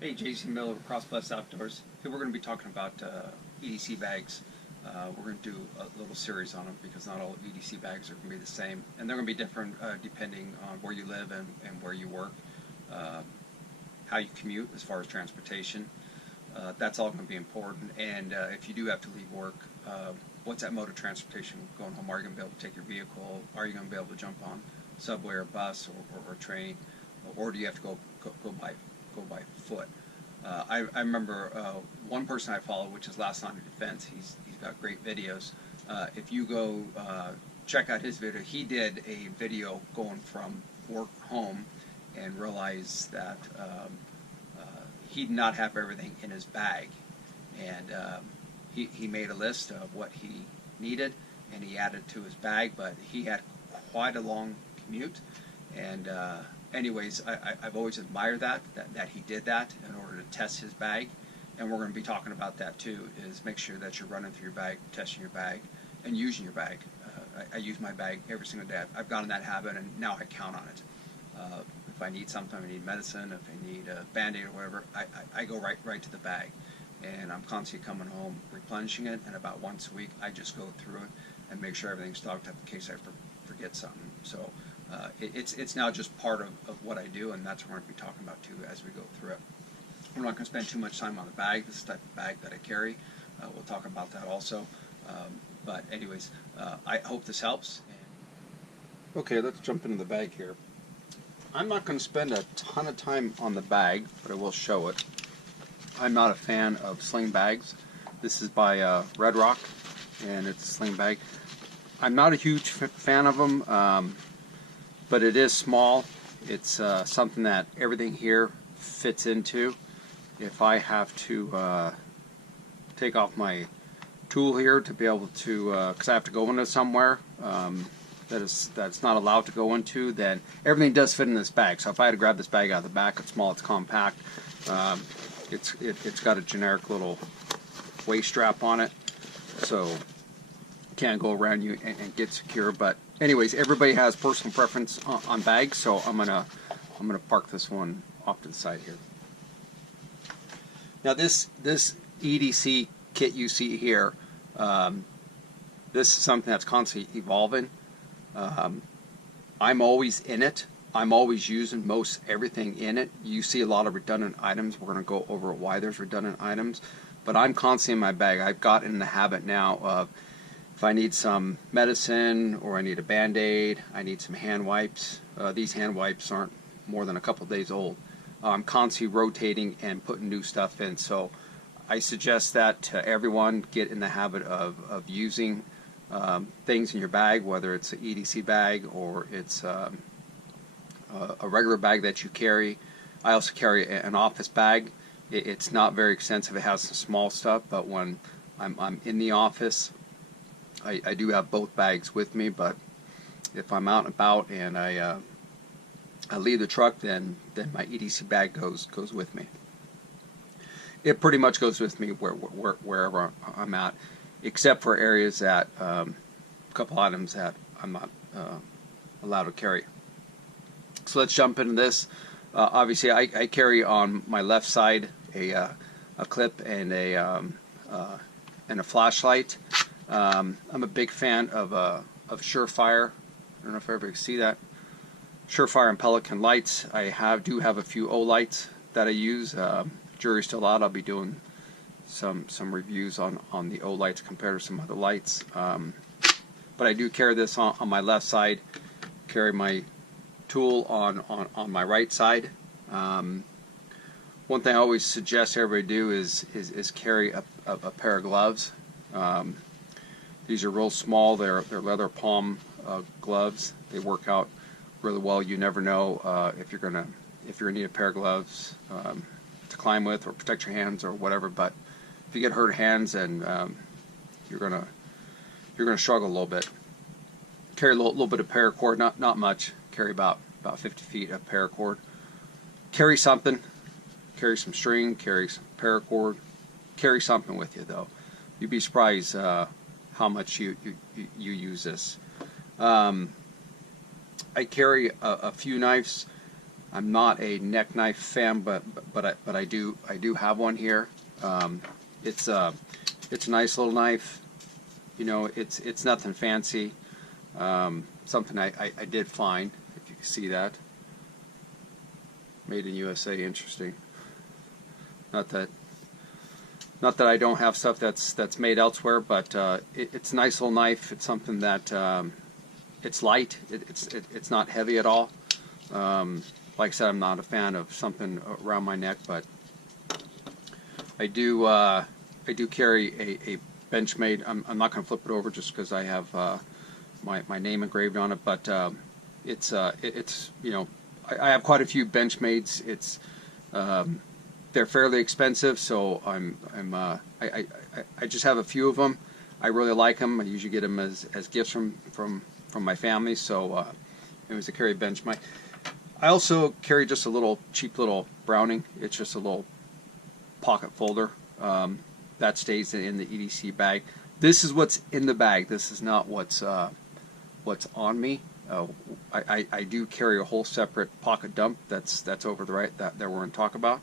Hey, Jason Miller with Cross Plus Outdoors. Hey, we're going to be talking about EDC bags. We're going to do a little series on them because not all EDC bags are going to be the same, and they're going to be different depending on where you live and where you work, how you commute as far as transportation. That's all going to be important. And if you do have to leave work, what's that mode of transportation going home? Are you going to be able to take your vehicle? Are you going to be able to jump on subway or bus or train, or do you have to go by foot? I remember one person I follow, which is Last Line of Defense. He's got great videos. If you go check out his video, he did a video going from work home and realized that he did not have everything in his bag, and he made a list of what he needed and he added to his bag, but he had quite a long commute. And anyways, I've always admired that he did that in order to test his bag, and we're going to be talking about that too, is make sure that you're running through your bag, testing your bag, and using your bag. I use my bag every single day. I've gotten that habit, and now I count on it. If I need something, I need medicine, if I need a Band-Aid or whatever, I go right to the bag, and I'm constantly coming home, replenishing it, and about once a week I just go through it and make sure everything's stocked up in case I forget something. So it's now just part of what I do, and that's what we're going to be talking about too as we go through it. We're not going to spend too much time on the bag. This is the type of bag that I carry. We'll talk about that also. But anyways, I hope this helps. Okay, let's jump into the bag here. I'm not going to spend a ton of time on the bag, but I will show it. I'm not a fan of sling bags. This is by Red Rock, and it's a sling bag. I'm not a huge fan of them. But it is small. It's something that everything here fits into. If I have to take off my tool here to be able to, because I have to go into somewhere that's not allowed to go into, then everything does fit in this bag. So if I had to grab this bag out of the back, it's small, it's compact. It's got a generic little waist strap on it, so it can't go around you and get secure. But anyways, everybody has personal preference on bags, so I'm gonna park this one off to the side here. Now this EDC kit you see here, this is something that's constantly evolving. I'm always in it. I'm always using most everything in it. You see a lot of redundant items. We're going to go over why there's redundant items, but I'm constantly in my bag. I've gotten in the habit now of, if I need some medicine or I need a Band-Aid, I need some hand wipes. These hand wipes aren't more than a couple days old. I'm constantly rotating and putting new stuff in. So I suggest that to everyone, get in the habit of using things in your bag, whether it's an EDC bag or it's a regular bag that you carry. I also carry an office bag. It's not very extensive. It has some small stuff, but when I'm in the office, I do have both bags with me. But if I'm out and about and I leave the truck, then my EDC bag goes with me. It pretty much goes with me wherever I'm at, except for areas that a couple items that I'm not allowed to carry. So let's jump into this. Obviously, I carry on my left side a clip and a flashlight. I'm a big fan of Surefire. I don't know if everybody can see that. Surefire and Pelican lights. I do have a few O lights that I use. Jury's still out. I'll be doing some reviews on the O lights compared to some other lights. But I do carry this on my left side. Carry my tool on my right side. One thing I always suggest everybody do is carry a pair of gloves. These are real small. They're leather palm gloves. They work out really well. You never know if you're gonna need a pair of gloves to climb with or protect your hands or whatever. But if you get hurt hands, and you're gonna struggle a little bit. Carry a little bit of paracord, not much. Carry about 50 feet of paracord. Carry something. Carry some string. Carry some paracord. Carry something with you though. You'd be surprised how much you use this. I carry a few knives. I'm not a neck knife fan, but I do have one here. It's a nice little knife. You know, it's nothing fancy. Something I did find, if you can see that. Made in USA, interesting. Not that I don't have stuff that's made elsewhere, but it's a nice little knife. It's something that it's light. It's not heavy at all. Like I said, I'm not a fan of something around my neck, but I do carry a Benchmade. I'm not going to flip it over just because I have my name engraved on it, but it's you know, I have quite a few Benchmades. It's they're fairly expensive, so I just have a few of them. I really like them. I usually get them as gifts from my family. So it was a carry Benchmade. I also carry just a little cheap little Browning. It's just a little pocket folder that stays in the EDC bag. This is what's in the bag. This is not what's on me. I do carry a whole separate pocket dump that's over the right that we're going to talk about.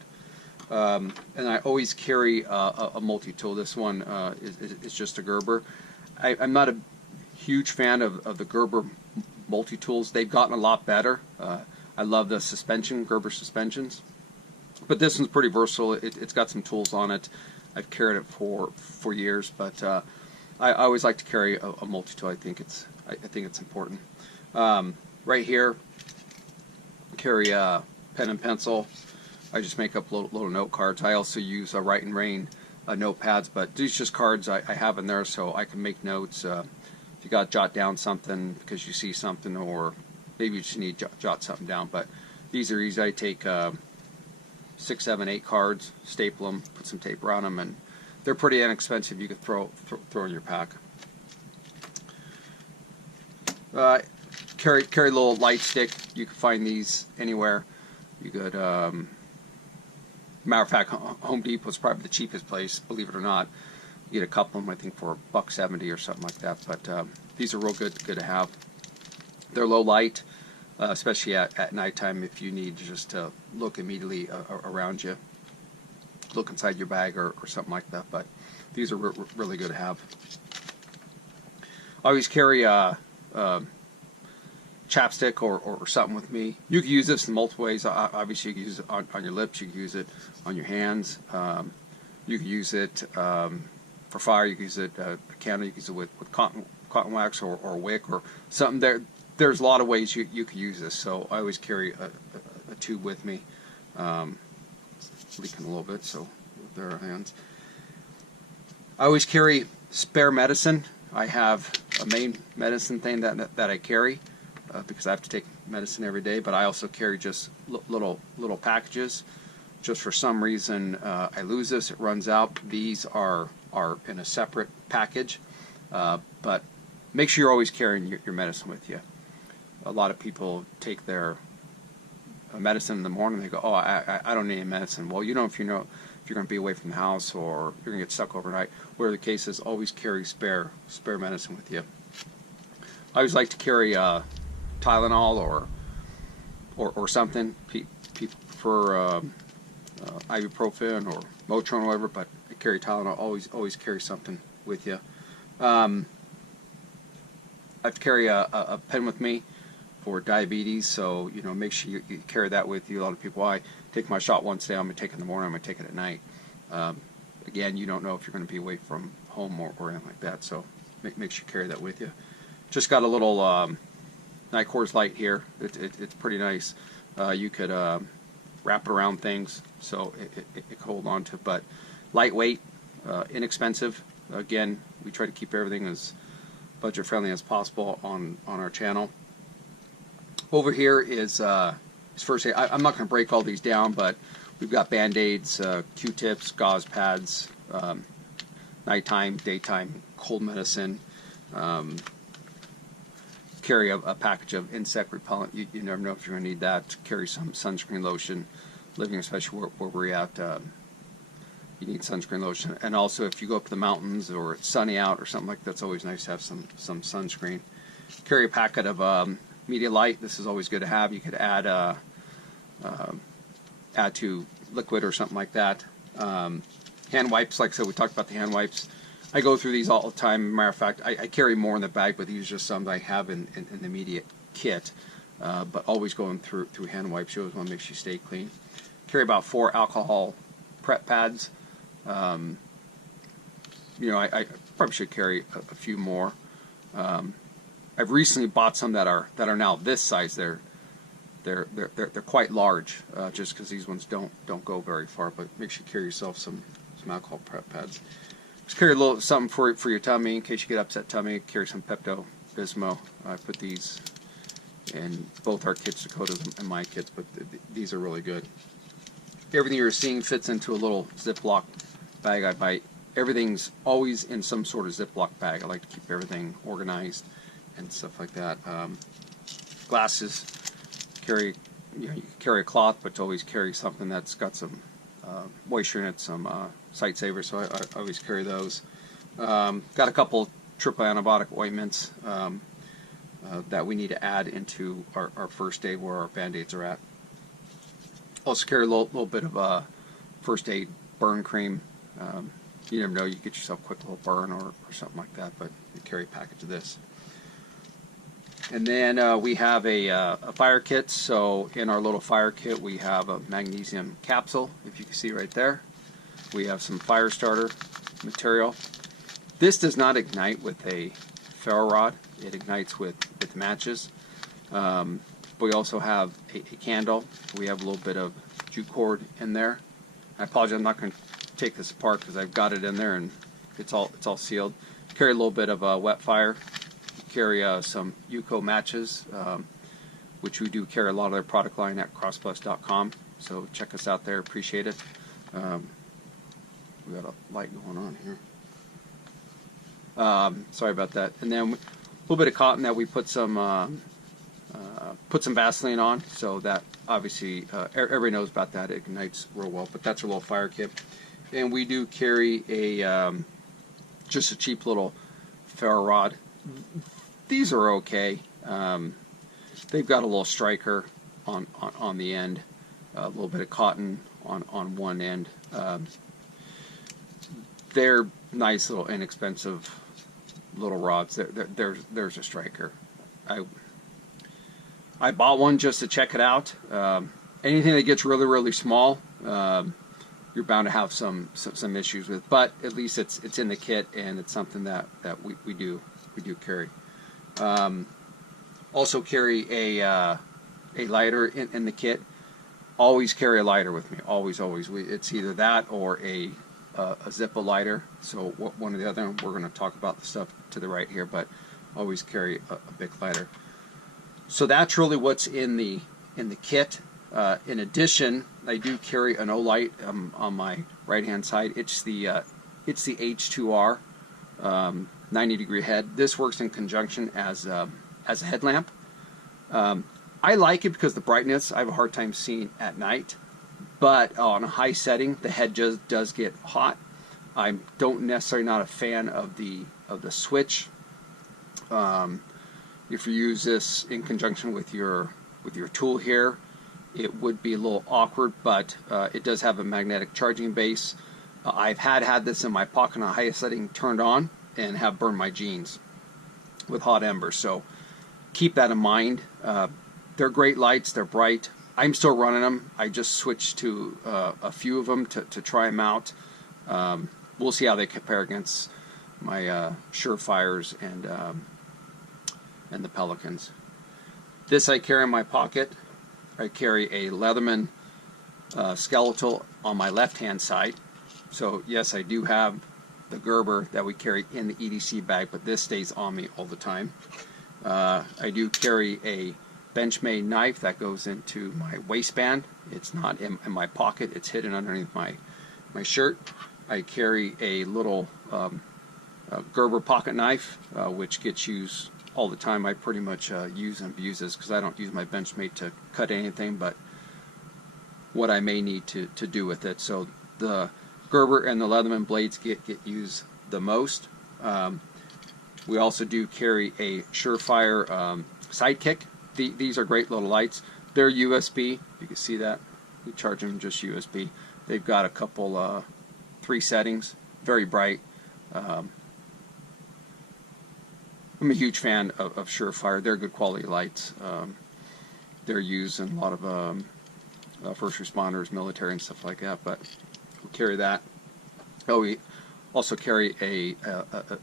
And I always carry a multi-tool. This one is just a Gerber. I'm not a huge fan of the Gerber multi-tools. They've gotten a lot better. I love the suspension, Gerber suspensions. But this one's pretty versatile. It's got some tools on it. I've carried it for years, but I always like to carry a multi-tool. I think it's important. Right here, carry a pen and pencil. I just make up little note cards. I also use Write and Rain notepads, but these are just cards I have in there so I can make notes. If you got to jot down something because you see something, or maybe you just need to jot something down. But these are easy. I take 6, 7, 8 cards, staple them, put some tape around them, and they're pretty inexpensive. You could throw in your pack. Carry a little light stick. You can find these anywhere. You could, matter of fact, Home Depot is probably the cheapest place, believe it or not. You get a couple of them, I think, for $1.70 or something like that. But these are real good to have. They're low light, especially at nighttime if you need just to look immediately around you, look inside your bag or something like that. But these are really good to have. I always carry chapstick or something with me. You can use this in multiple ways. Obviously, you can use it on your lips. You can use it on your hands. You can use it for fire. You can use it a candle. You can use it with cotton wax or wick or something. There's a lot of ways you can use this. So I always carry a tube with me. It's leaking a little bit, so with their hands. I always carry spare medicine. I have a main medicine thing that I carry. Because I have to take medicine every day, but I also carry just little packages. Just for some reason, I lose this. It runs out. These are in a separate package, but make sure you're always carrying your medicine with you. A lot of people take their medicine in the morning. They go, "Oh, I don't need any medicine." Well, you know if you're going to be away from the house or you're going to get stuck overnight. Whatever the case is, always carry spare medicine with you. I always like to carry Tylenol or something. People prefer ibuprofen or Motrin or whatever, but I carry Tylenol. Always carry something with you. I have to carry a pen with me for diabetes, so you know, make sure you carry that with you. A lot of people, I take my shot once a day. I'm going to take it in the morning. I'm going to take it at night. Again, you don't know if you're going to be away from home or anything like that, so make sure you carry that with you. Just got a little Night Coors Light here. It's pretty nice. You could wrap it around things so it could hold on to, but lightweight, inexpensive. Again, we try to keep everything as budget friendly as possible on our channel. Over here is first aid. I'm not going to break all these down, but we've got Band-Aids, Q-tips, gauze pads, nighttime, daytime, cold medicine. Carry a package of insect repellent. You never know if you're going to need that. Carry some sunscreen lotion. Living, especially where we're at, you need sunscreen lotion. And also, if you go up to the mountains or it's sunny out or something like that, it's always nice to have some sunscreen. Carry a packet of Media Light. This is always good to have. You could add add to liquid or something like that. Hand wipes, like I said, we talked about the hand wipes. I go through these all the time. Matter of fact, I carry more in the bag, but these are just some that I have in the immediate kit. But always going through hand wipes. You always want to make sure you stay clean. Carry about 4 alcohol prep pads. You know, I probably should carry a few more. I've recently bought some that are now this size. They're quite large, just because these ones don't go very far. But make sure you carry yourself some alcohol prep pads. Just carry a little something for your tummy in case you get upset tummy. Carry some Pepto-Bismol. I put these in both our kits, Dakota's and my kits, but these are really good. Everything you're seeing fits into a little Ziploc bag I buy. Everything's always in some sort of Ziploc bag. I like to keep everything organized and stuff like that. Glasses, you can carry a cloth, but to always carry something that's got some moisture in it, some sight savers, so I always carry those. Got a couple triple antibiotic ointments that we need to add into our first aid where our band-aids are at. Also carry a little bit of first aid burn cream. You never know, you get yourself a quick little burn or something like that, but you carry a package of this. And then we have a fire kit. So in our little fire kit we have a magnesium capsule, if you can see right there. We have some fire starter material. This does not ignite with a ferro rod. It ignites with matches. We also have a candle. We have a little bit of jute cord in there. I apologize, I'm not going to take this apart because I've got it in there and it's all sealed. Carry a little bit of wet fire. Carry some UCO matches, which we do carry a lot of their product line at crossplus.com. So check us out there. Appreciate it. We got a light going on here. Sorry about that. And then a little bit of cotton that we put some Vaseline on, so that obviously everybody knows about that. It ignites real well. But that's a little fire kit. And we do carry just a cheap little ferro rod. These are okay. They've got a little striker on the end, a little bit of cotton on one end. They're nice little inexpensive little rods. There's a striker. I bought one just to check it out. Anything that gets really small, you're bound to have some issues with. But at least it's in the kit, and it's something that we do carry. Also carry a lighter in the kit. Always carry a lighter with me. Always. It's either that or a Zippo lighter. So one or the other. We're going to talk about the stuff to the right here, but always carry a big lighter. So that's really what's in the kit. In addition, I do carry an O-light on my right-hand side. It's the H2R 90-degree head. This works in conjunction as a headlamp. I like it because the brightness I have a hard time seeing at night, but on a high setting the head just does get hot. I don't necessarily not a fan of the switch. If you use this in conjunction with your tool here, it would be a little awkward, but it does have a magnetic charging base. I've had this in my pocket on a high setting turned on and have burned my jeans with hot embers. So keep that in mind. They're great lights. They're bright. I'm still running them. I just switched to a few of them to try them out. We'll see how they compare against my Surefires and the Pelicans. This I carry in my pocket. I carry a Leatherman skeletal on my left-hand side. So yes, I do have the Gerber that we carry in the EDC bag, but this stays on me all the time. I do carry a Benchmade knife that goes into my waistband. It's not in my pocket. It's hidden underneath my shirt. I carry a little Gerber pocket knife, which gets used all the time. I pretty much use and abuse this because I don't use my Benchmade to cut anything but what I may need to do with it. So the Gerber and the Leatherman blades get used the most. We also do carry a Surefire Sidekick. These are great little lights. They're USB. You can see that. We charge them just USB. They've got a couple, 3 settings. Very bright. I'm a huge fan of Surefire. They're good quality lights. They're used in a lot of first responders, military, and stuff like that. But we carry that. Oh, we also carry a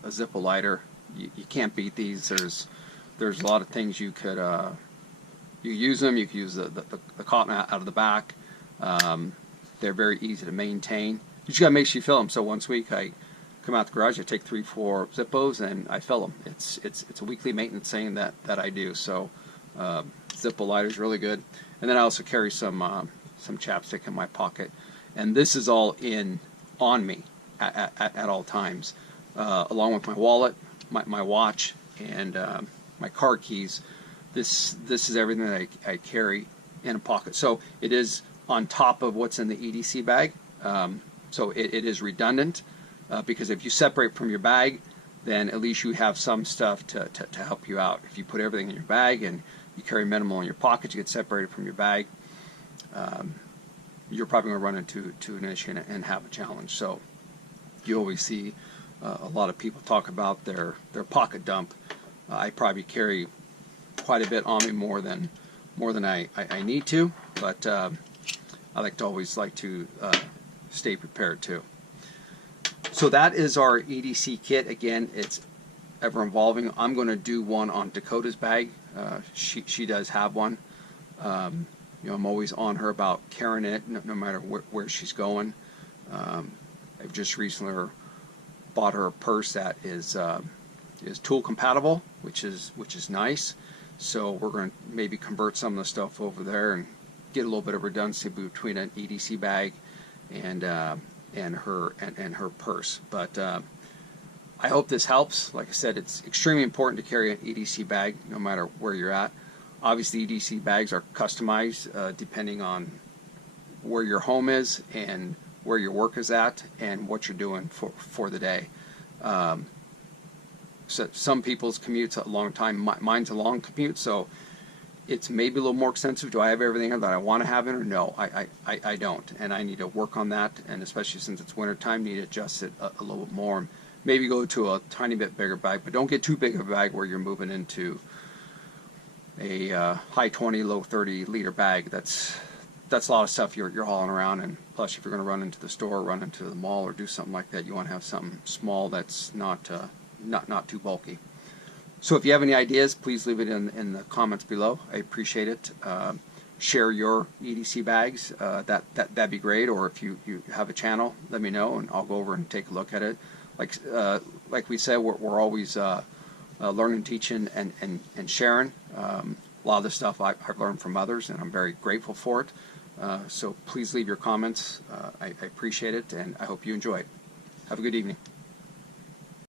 Zippo lighter. You can't beat these. There's a lot of things you could you use them. You can use the cotton out of the back. They're very easy to maintain. You just gotta make sure you fill them. So once a week I come out the garage, I take 3-4 Zippos and I fill them. It's a weekly maintenance thing that I do. So Zippo lighter is really good. And then I also carry some chapstick in my pocket. And this is all on me at all times, along with my wallet, my watch, and my car keys. This is everything that I carry in a pocket. So it is on top of what's in the EDC bag. So it is redundant, because if you separate from your bag, then at least you have some stuff to help you out. If you put everything in your bag and you carry minimal in your pocket, you get separated from your bag, you're probably going to run into an issue and have a challenge. So you always see a lot of people talk about their pocket dump. I probably carry quite a bit on me, more than I need to, but I always like to stay prepared too. So that is our EDC kit. Again, it's ever evolving. I'm going to do one on Dakota's bag. She does have one. You know, I'm always on her about carrying it, no matter where she's going. I've just recently bought her a purse that is tool compatible, which is nice. So we're going to maybe convert some of the stuff over there and get a little bit of redundancy between an EDC bag and her purse. But I hope this helps. Like I said, it's extremely important to carry an EDC bag no matter where you're at. Obviously, EDC bags are customized depending on where your home is and where your work is at and what you're doing for the day. So some people's commute's a long time. Mine's a long commute, so it's maybe a little more expensive. Do I have everything that I want to have in, or no? I don't, and I need to work on that. And especially since it's winter time, need to adjust it a little bit more. Maybe go to a tiny bit bigger bag, but don't get too big of a bag where you're moving into a high 20, low 30 liter bag. That's a lot of stuff you're hauling around, and plus if you're going to run into the store, run into the mall, or do something like that, you want to have something small that's not too bulky. So if you have any ideas, please leave it in the comments below. I appreciate it. Share your EDC bags. That'd be great. Or if you have a channel, let me know, and I'll go over and take a look at it. Like we said, we're always learning, teaching, and sharing. A lot of the stuff I've learned from others, and I'm very grateful for it. So please leave your comments. I appreciate it, and I hope you enjoy it. Have a good evening.